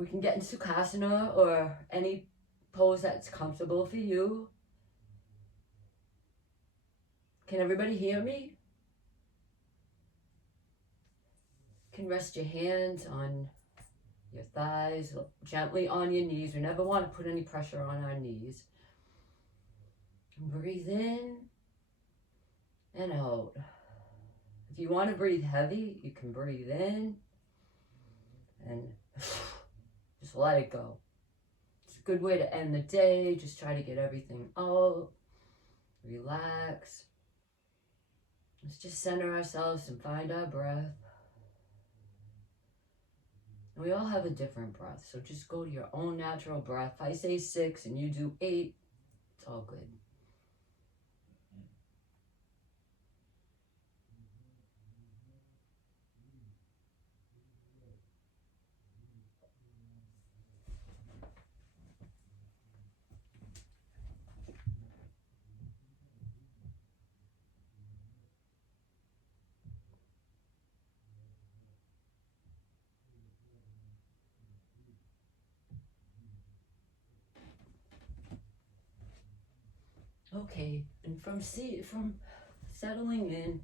We can get in Sukhasana or any pose that's comfortable for you. Can everybody hear me? You can rest your hands on your thighs, gently on your knees. We never want to put any pressure on our knees. And breathe in and out. If you want to breathe heavy, you can breathe in and just let it go. It's a good way to end the day. Just try to get everything out. Relax. Let's just center ourselves and find our breath. And we all have a different breath, so just go to your own natural breath. If I say 6 and you do 8, it's all good. Okay, and from settling in,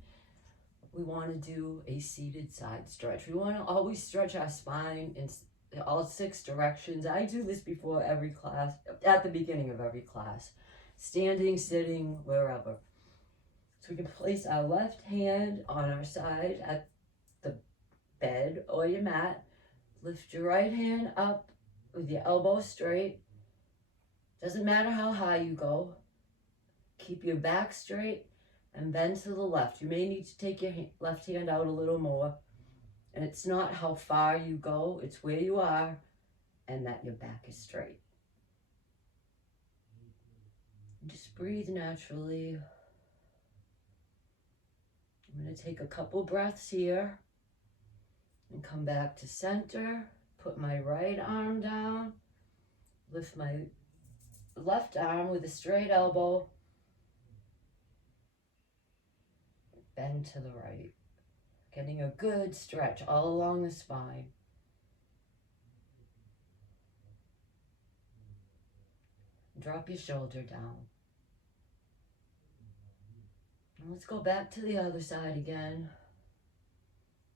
we want to do a seated side stretch. We want to always stretch our spine in all 6 directions. I do this before every class, at the beginning of every class, standing, sitting, wherever. So we can place our left hand on our side at the bed or your mat. Lift your right hand up with your elbow straight. Doesn't matter how high you go. Keep your back straight and bend to the left. You may need to take your left hand out a little more. And it's not how far you go, it's where you are and that your back is straight. Just breathe naturally. I'm going to take a couple breaths here and come back to center. Put my right arm down. Lift my left arm with a straight elbow. Bend to the right. Getting a good stretch all along the spine. Drop your shoulder down. And let's go back to the other side again.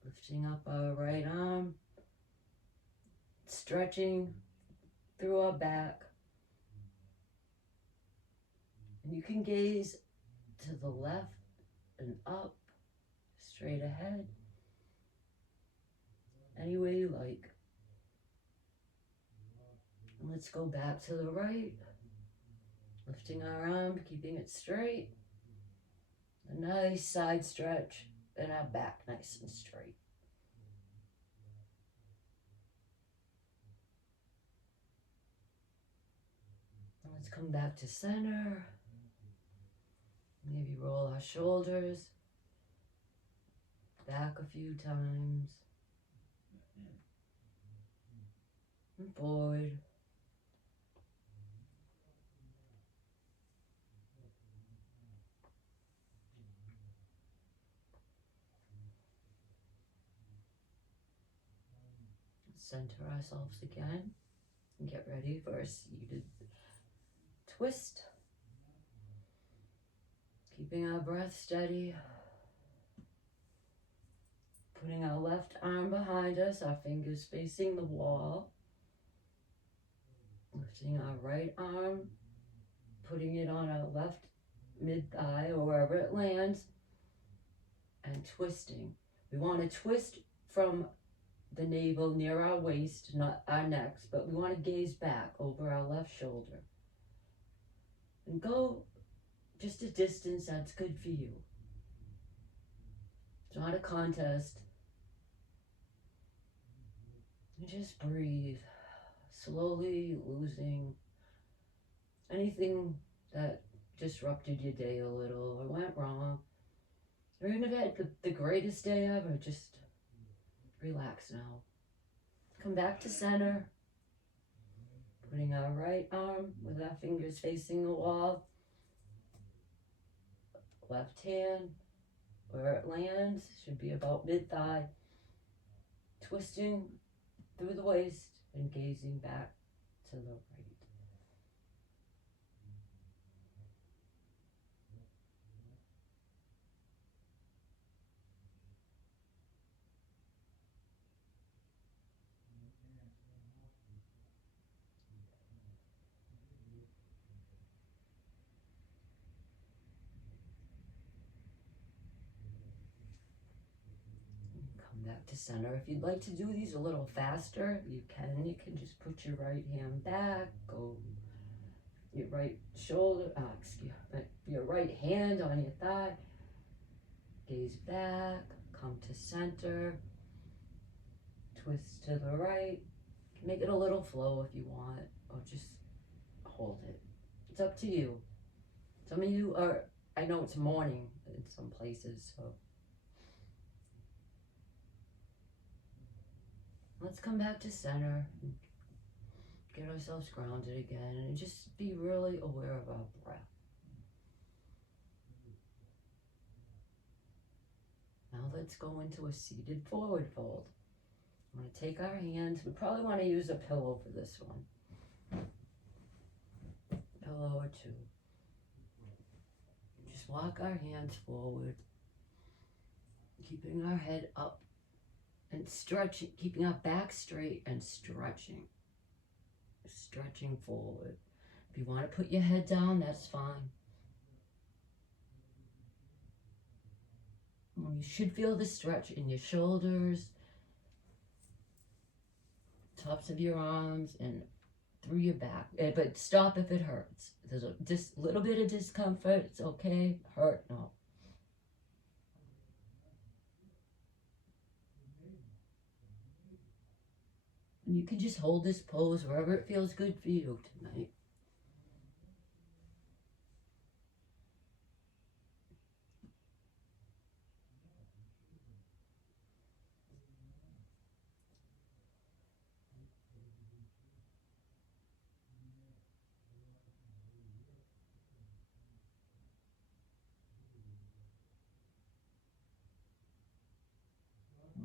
Lifting up our right arm. Stretching through our back. And you can gaze to the left and up, straight ahead, any way you like. And let's go back to the right, lifting our arm, keeping it straight. A nice side stretch, and our back nice and straight. And let's come back to center. Maybe roll our shoulders back a few times and forward. Center ourselves again and get ready for a seated twist. Keeping our breath steady. Putting our left arm behind us, our fingers facing the wall. Lifting our right arm, putting it on our left mid-thigh or wherever it lands, and twisting. We want to twist from the navel near our waist, not our necks, but we want to gaze back over our left shoulder. And go just a distance that's good for you. It's not a contest. And just breathe, slowly losing anything that disrupted your day a little or went wrong. Or even if you had the greatest day ever, just relax now. Come back to center. Putting our right arm with our fingers facing the wall. Left hand, where it lands, should be about mid-thigh. Twisting through the waist and gazing back to the right. Come back to center. If you'd like to do these a little faster, you can. You can just put your right hand back, go your right shoulder, your right hand on your thigh, gaze back, come to center, twist to the right. Make it a little flow if you want, or just hold it. It's up to you. Some of you are, I know it's morning in some places, so. Let's come back to center and get ourselves grounded again and just be really aware of our breath. Now let's go into a seated forward fold. I'm going to take our hands. We probably want to use a pillow for this one. Pillow or two. Just walk our hands forward, keeping our head up and stretching, keeping our back straight and stretching. Stretching forward. If you want to put your head down, that's fine. And you should feel the stretch in your shoulders, tops of your arms, and through your back. But stop if it hurts. There's a little bit of discomfort. It's okay. Hurt, no. And you can just hold this pose wherever it feels good for you tonight.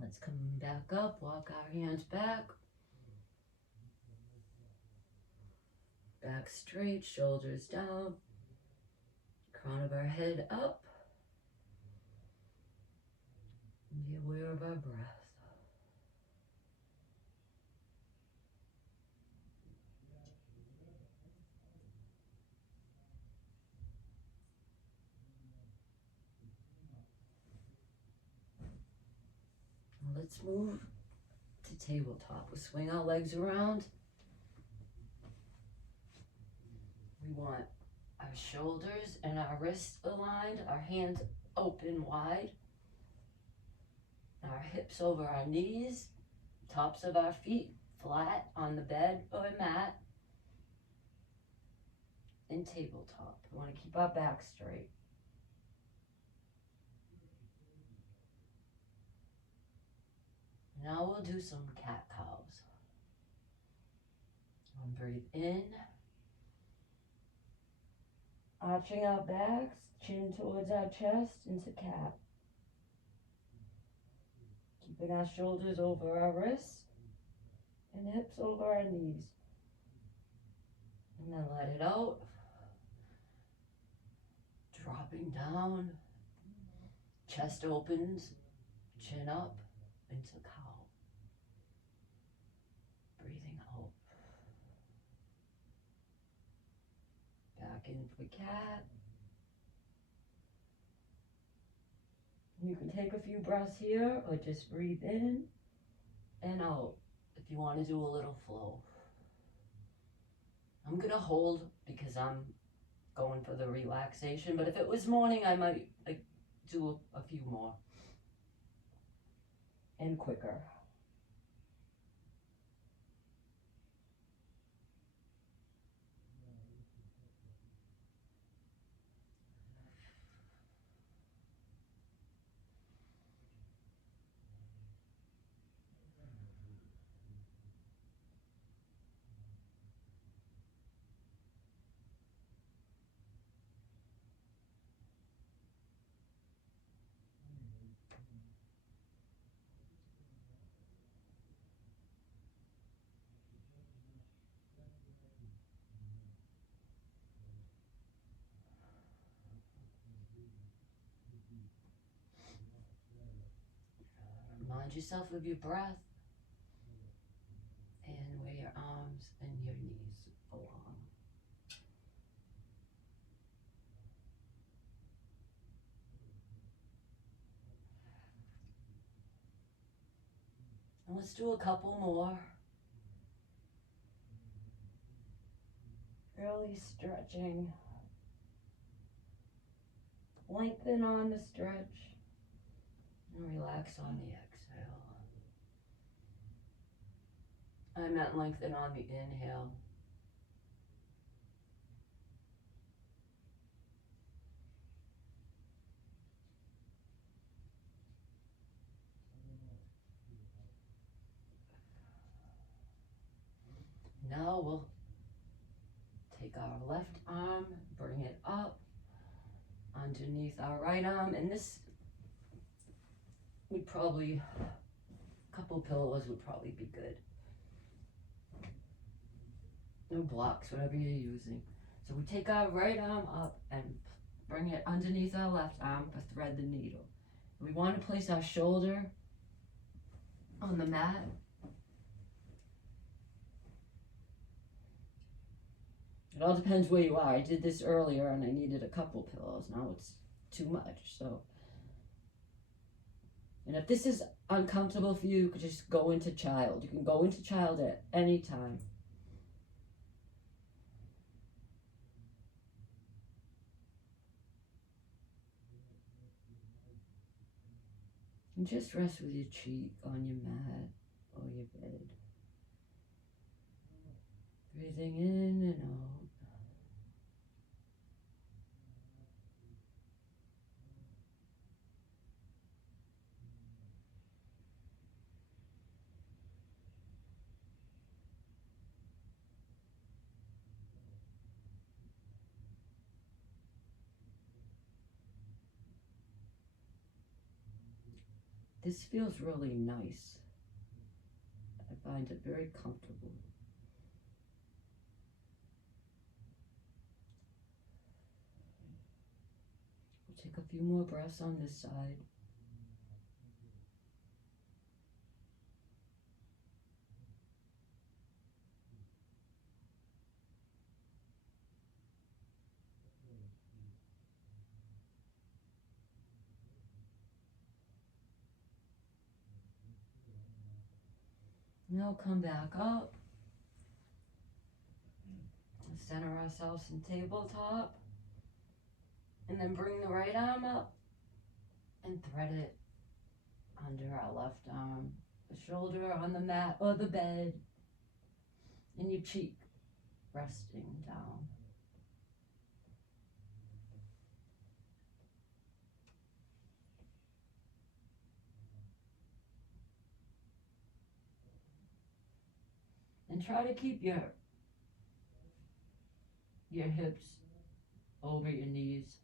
Let's come back up, walk our hands back. Back straight, shoulders down. Crown of our head up. And be aware of our breath. Let's move to tabletop. We'll swing our legs around. We want our shoulders and our wrists aligned, our hands open wide, our hips over our knees, tops of our feet flat on the bed or mat, and tabletop. We want to keep our back straight. Now we'll do some cat-cows. Breathe in. Arching our backs, chin towards our chest into cat. Keeping our shoulders over our wrists and hips over our knees. And then let it out. Dropping down. Chest opens, chin up into cow. Breathing out. Back in for cat. You can take a few breaths here or just breathe in and out if you want to do a little flow. I'm going to hold because I'm going for the relaxation, but if it was morning, I might do a few more and quicker. Remind yourself of your breath and where your arms and your knees belong. And let's do a couple more. Really stretching. Lengthen on the stretch and relax on the exhale. I meant lengthen on the inhale. Now we'll take our left arm, bring it up underneath our right arm, and this would probably, a couple pillows would probably be good. No blocks, whatever you're using. So we take our right arm up and bring it underneath our left arm, but thread the needle. We want to place our shoulder on the mat. It all depends where you are. I did this earlier and I needed a couple pillows. Now it's too much. So, and if this is uncomfortable for you, you could just go into child. You can go into child at any time. And just rest with your cheek on your mat or your bed. Breathing in and out. This feels really nice. I find it very comfortable. We'll take a few more breaths on this side. Now come back up. Center ourselves in tabletop. And then bring the right arm up and thread it under our left arm. The shoulder on the mat or the bed. And your cheek resting down. And try to keep your hips over your knees.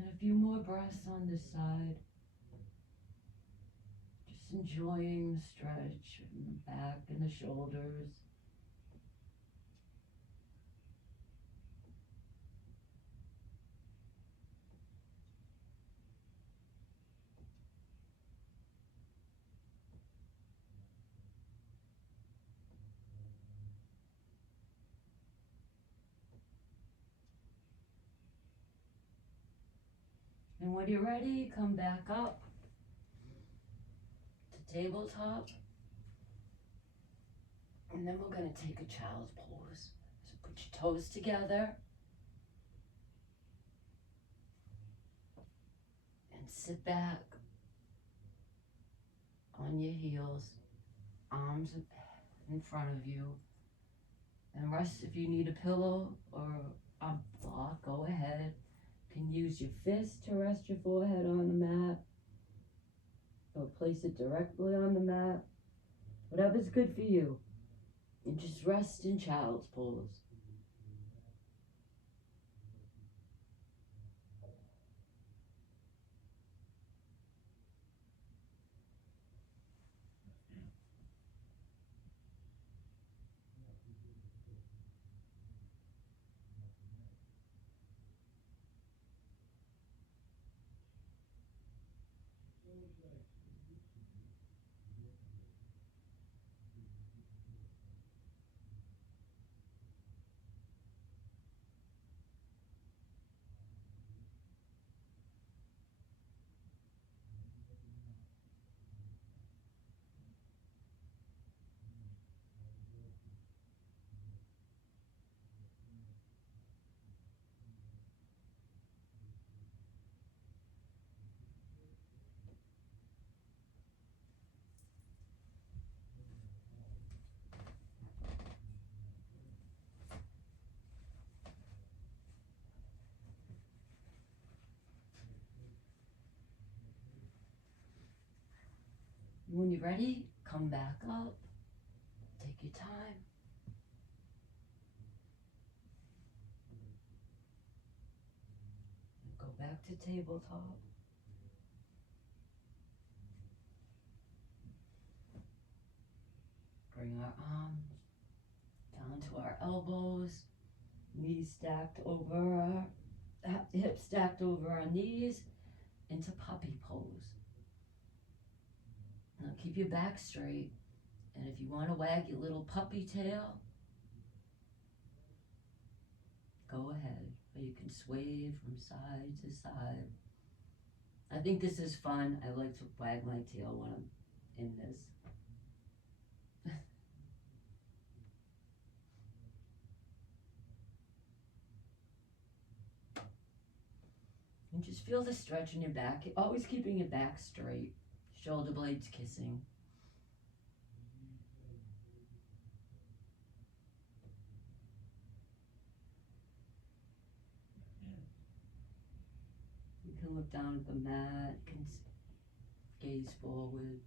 And a few more breaths on this side. Just enjoying the stretch in the back and the shoulders. And when you're ready, come back up to tabletop. And then we're going to take a child's pose. So put your toes together. And sit back on your heels, arms in front of you. And rest if you need a pillow or a block, go ahead. You can use your fist to rest your forehead on the mat. Or place it directly on the mat. whatever's good for you. And just rest in child's pose. When you're ready, come back up. Take your time. And go back to tabletop. Bring our arms down to our elbows, knees stacked over our hips stacked over our knees, into puppy pose. Now keep your back straight, and if you want to wag your little puppy tail, go ahead, or you can sway from side to side. I think this is fun. I like to wag my tail when I'm in this. And just feel the stretch in your back, always keeping your back straight, shoulder blades kissing. You can look down at the mat, can gaze forward.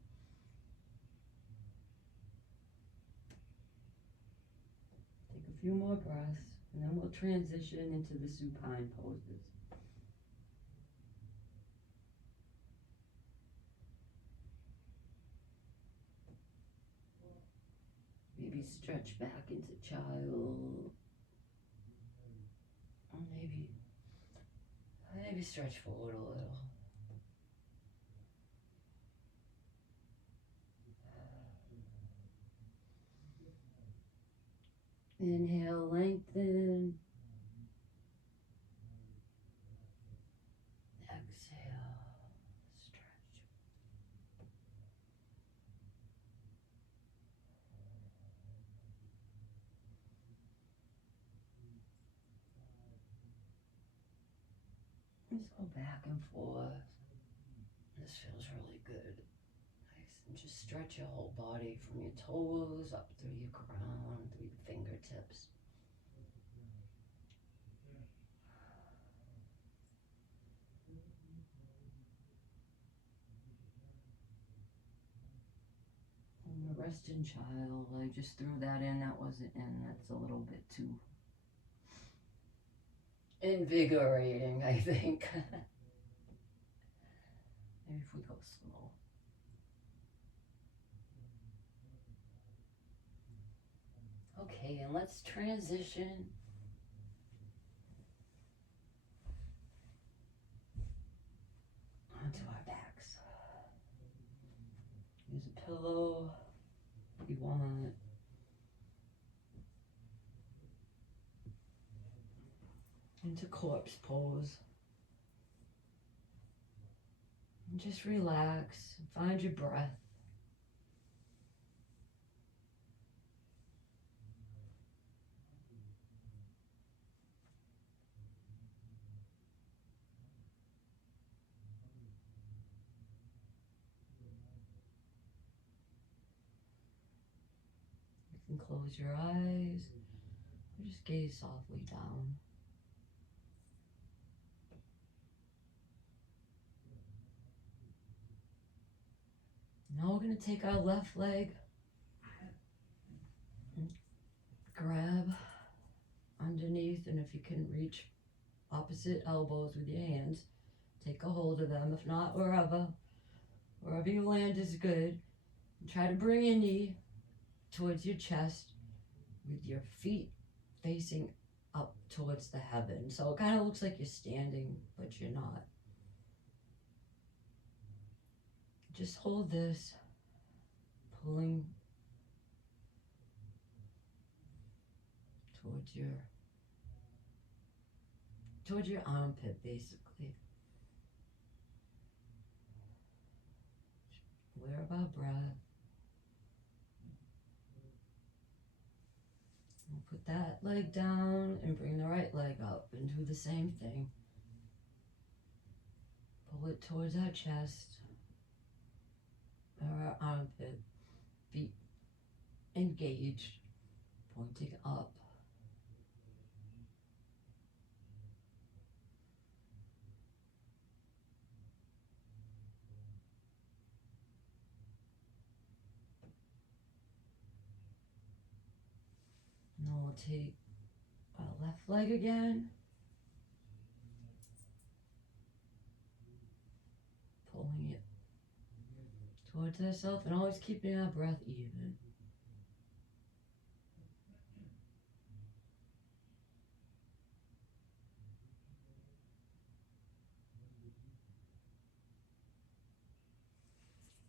Take a few more breaths, and then we'll transition into the supine poses. Maybe stretch back into child. Or maybe stretch forward a little. Inhale, lengthen. Exhale, stretch. Just go back and forth. This feels really good. Nice. And just stretch your whole body from your toes up through your crown, through your fingertips. And the rest in child, I just threw that in. That wasn't in. That's a little bit too invigorating, I think. Maybe if we go slow. Okay, and let's transition onto our backs. Use a pillow if you want. Into corpse pose. And just relax, find your breath. You can close your eyes or just gaze softly down. Now we're going to take our left leg grab underneath, and if you can reach opposite elbows with your hands, take a hold of them. If not, wherever you land is good. And try to bring your knee towards your chest with your feet facing up towards the heaven. So it kind of looks like you're standing, but you're not. Just hold this, pulling towards your armpit, basically. Aware of our breath. We'll put that leg down and bring the right leg up and do the same thing. Pull it towards our chest or our armpit. Feet engaged, pointing up. Now we'll take our left leg again. Pulling it towards ourselves and always keeping our breath even.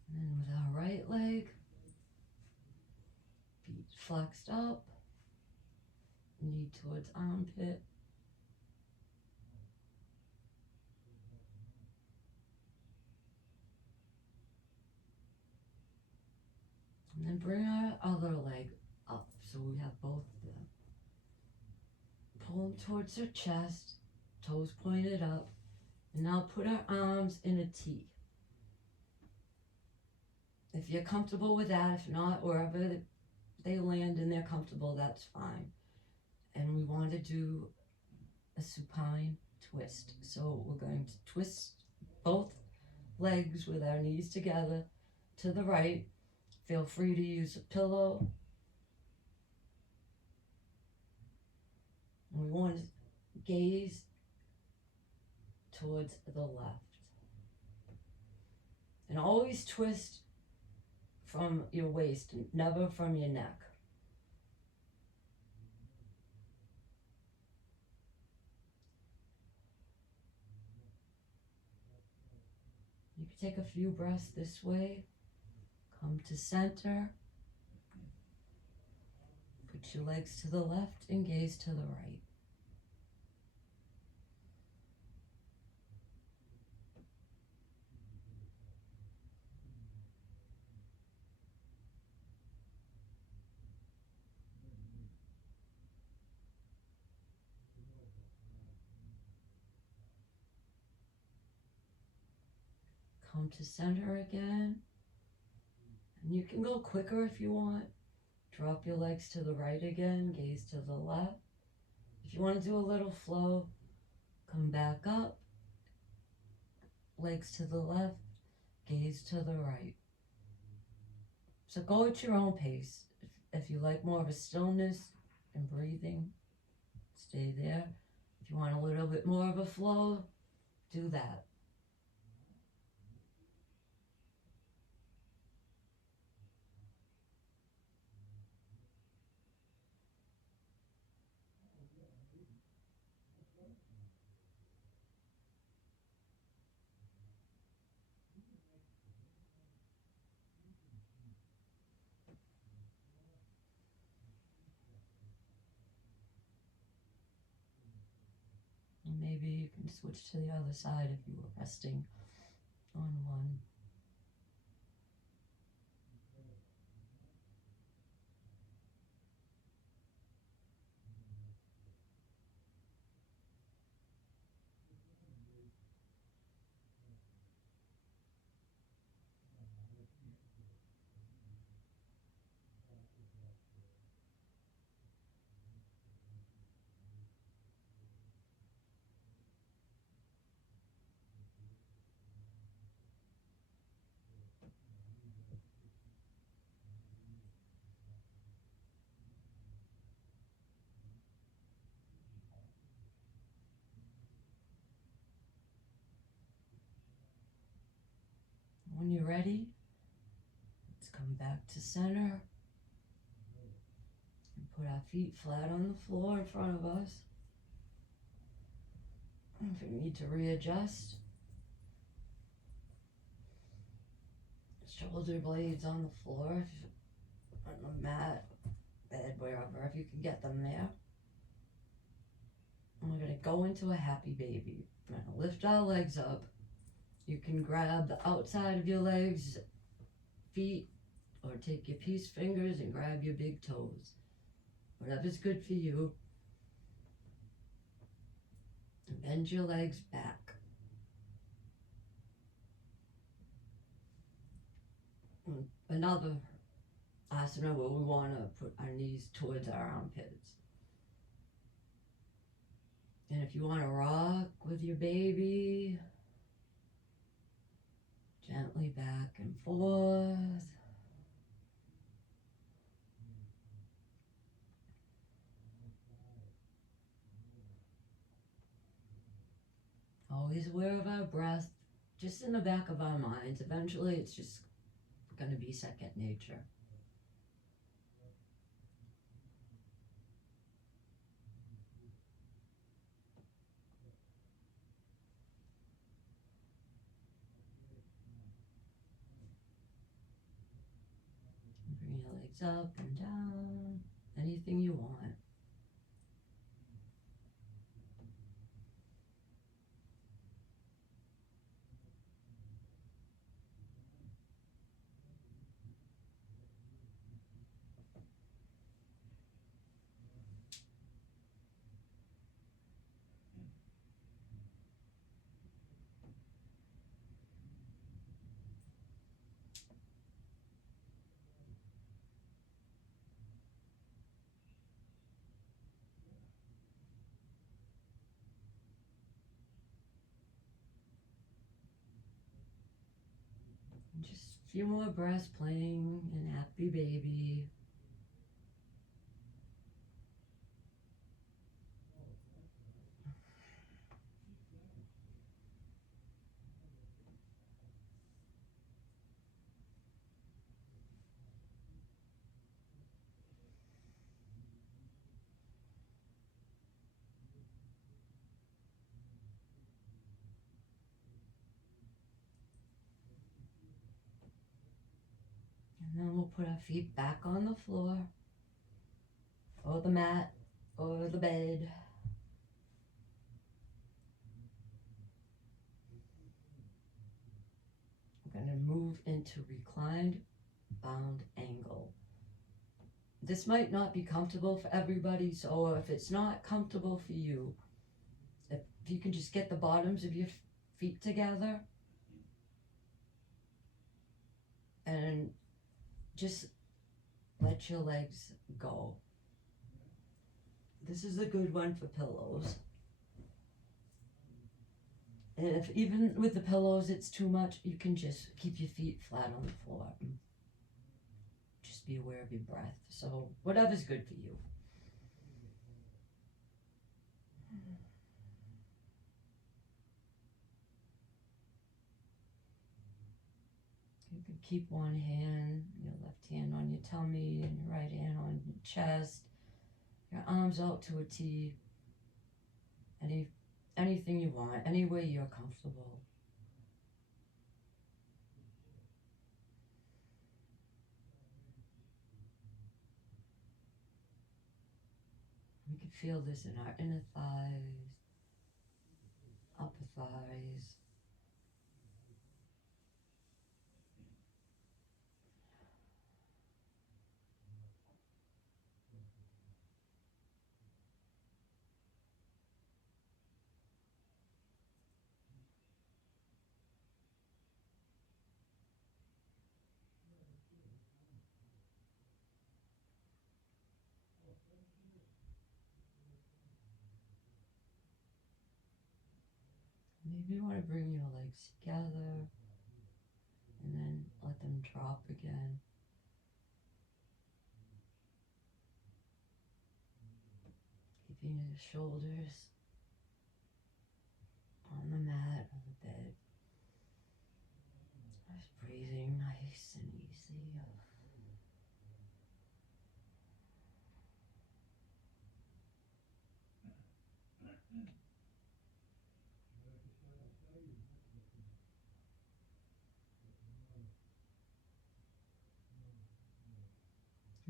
And then with our right leg, feet flexed up, knee towards armpit. And then bring our other leg up so we have both of them. Pull them towards our chest, toes pointed up. And now put our arms in a T. If you're comfortable with that, if not, wherever they land and they're comfortable, that's fine. And we want to do a supine twist. So we're going to twist both legs with our knees together to the right. Feel free to use a pillow. And we want to gaze towards the left. And always twist from your waist, never from your neck. You can take a few breaths this way. Come to center. Put your legs to the left and gaze to the right. Come to center again. And you can go quicker if you want. Drop your legs to the right again, gaze to the left. If you want to do a little flow, come back up, legs to the left, gaze to the right. So go at your own pace. If you like more of a stillness and breathing, stay there. If you want a little bit more of a flow, do that. Maybe you can switch to the other side if you were resting on one. ready, let's come back to center and put our feet flat on the floor in front of us. If we need to readjust, shoulder blades on the floor, on the mat, bed, wherever, if you can get them there. And we're going to go into a happy baby. We're going to lift our legs up. You can grab the outside of your legs, feet, or take your peace fingers and grab your big toes. Whatever's good for you. And bend your legs back. Another asana where we want to put our knees towards our armpits. And if you want to rock with your baby, gently back and forth. Always aware of our breath, just in the back of our minds. Eventually, it's just going to be second nature. Bring your legs up and down, anything you want. Just a few more breaths playing in happy baby. And then we'll put our feet back on the floor, or the mat, or the bed. We're going to move into reclined bound angle. This might not be comfortable for everybody, so if it's not comfortable for you, if you can just get the bottoms of your feet together and just let your legs go. This is a good one for pillows. And if even with the pillows it's too much, you can just keep your feet flat on the floor. Just be aware of your breath. So whatever's good for you. You can keep one hand, your left hand on your tummy and your right hand on your chest. Your arms out to a T. Anything you want, any way you're comfortable. We can feel this in our inner thighs, upper thighs. Maybe you want to bring your legs together and then let them drop again. Keeping your shoulders on the mat or the bed. Just breathing nice and easy.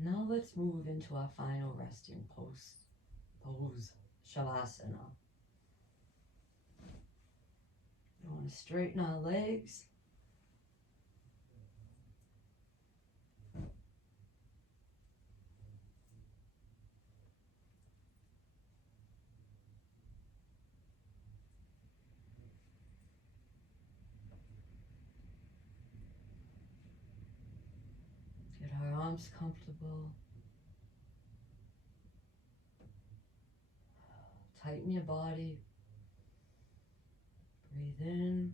Now let's move into our final resting pose, Shavasana. We want to straighten our legs. Get our arms comfortable. Tighten your body. Breathe in.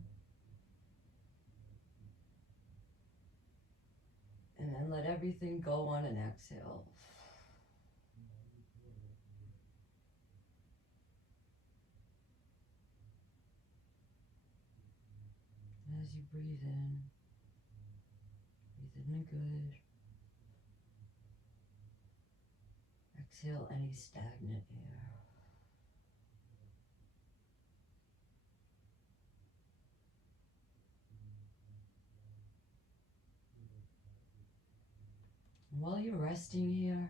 And then let everything go on an exhale. As you breathe in the good. Exhale any stagnant air. And while you're resting here,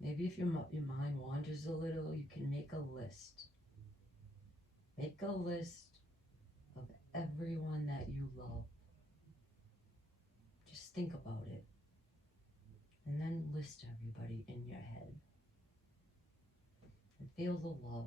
maybe if your mind wanders a little, you can make a list. Make a list of everyone that you love. Just think about it. And then list everybody in your head. And feel the love.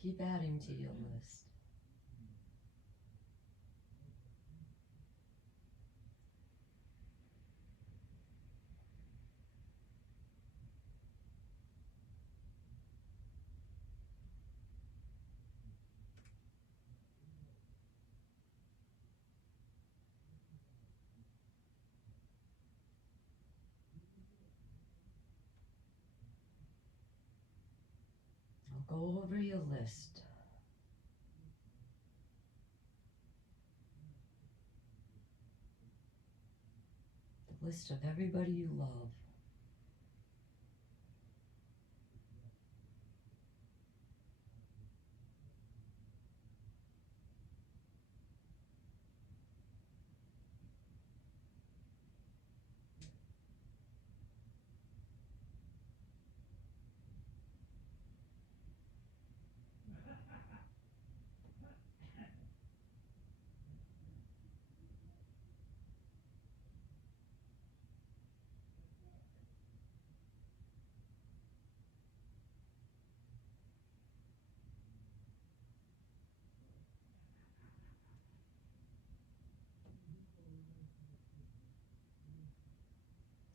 Keep adding to your list. Now go over your list. The list of everybody you love.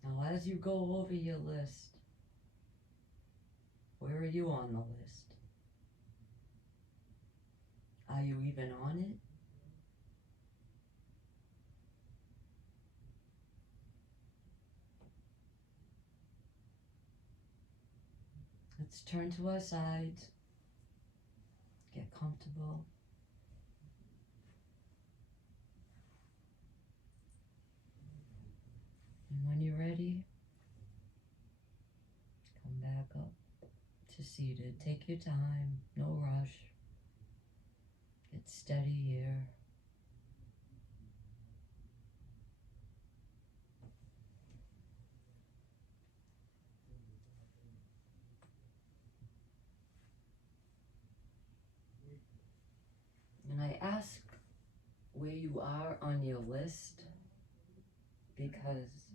Now as you go over your list, where are you on the list? Are you even on it? Let's turn to our sides. Get comfortable. And when you're ready, come back up to seated. Take your time, no rush. Get steady here. And I ask where you are on your list because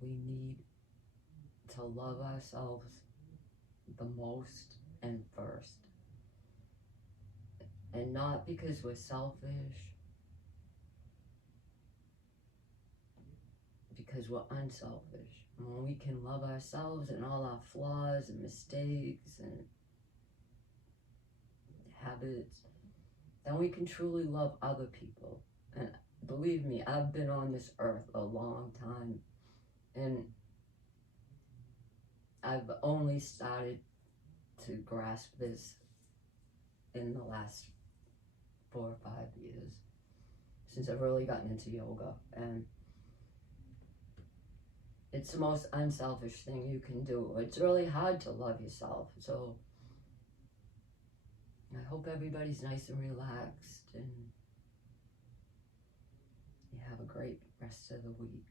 we need to love ourselves the most and first. And not because we're selfish, because we're unselfish. When we can love ourselves and all our flaws and mistakes and habits, then we can truly love other people. And believe me, I've been on this earth a long time, and I've only started to grasp this in the last 4 or 5 years since I've really gotten into yoga. And it's the most unselfish thing you can do. It's really hard to love yourself. So I hope everybody's nice and relaxed, and you have a great rest of the week.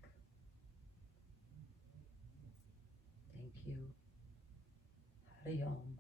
Thank you. Hari Om.